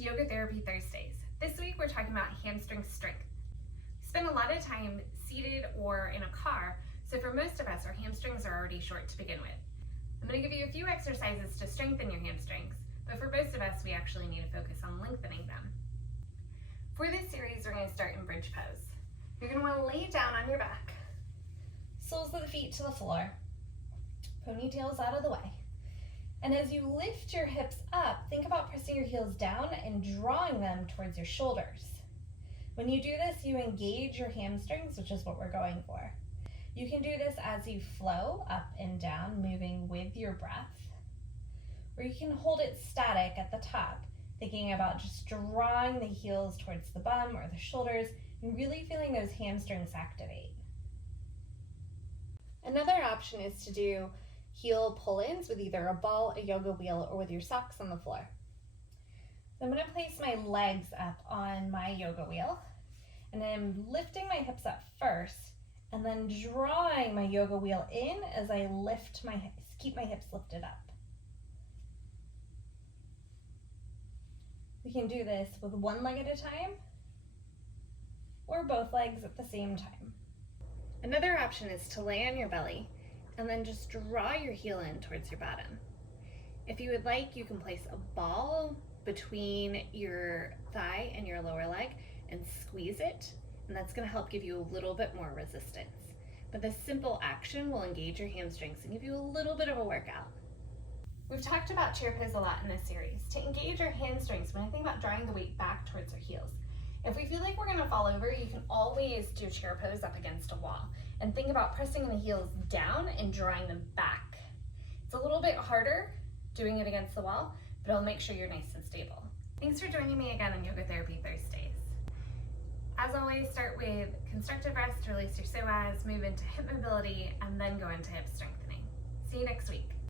to Yoga Therapy Thursdays. This week we're talking about hamstring strength. We spend a lot of time seated or in a car, so for most of us our hamstrings are already short to begin with. I'm going to give you a few exercises to strengthen your hamstrings, but for most of us we actually need to focus on lengthening them. For this series we're going to start in bridge pose. You're going to want to lay down on your back, soles of the feet to the floor, ponytails out of the way. And as you lift your hips up, think about pressing your heels down and drawing them towards your shoulders. When you do this, you engage your hamstrings, which is what we're going for. You can do this as you flow up and down, moving with your breath, or you can hold it static at the top, thinking about just drawing the heels towards the bum or the shoulders and really feeling those hamstrings activate. Another option is to do heel pull-ins with either a ball, a yoga wheel, or with your socks on the floor. So I'm going to place my legs up on my yoga wheel, and I'm lifting my hips up first, and then drawing my yoga wheel in as I lift my hips, keep my hips lifted up. We can do this with one leg at a time, or both legs at the same time. Another option is to lay on your belly and then just draw your heel in towards your bottom. If you would like, you can place a ball between your thigh and your lower leg and squeeze it, and that's going to help give you a little bit more resistance. But this simple action will engage your hamstrings and give you a little bit of a workout. We've talked about chair pose a lot in this series. To engage our hamstrings, when I think about drawing the weight back towards our heels, if we feel like we're going to fall over, you can always do chair pose up against a wall and think about pressing the heels down and drawing them back. It's a little bit harder doing it against the wall, but it'll make sure you're nice and stable. Thanks for joining me again on Yoga Therapy Thursdays. As always, start with constructive rest to release your psoas, move into hip mobility, and then go into hip strengthening. See you next week.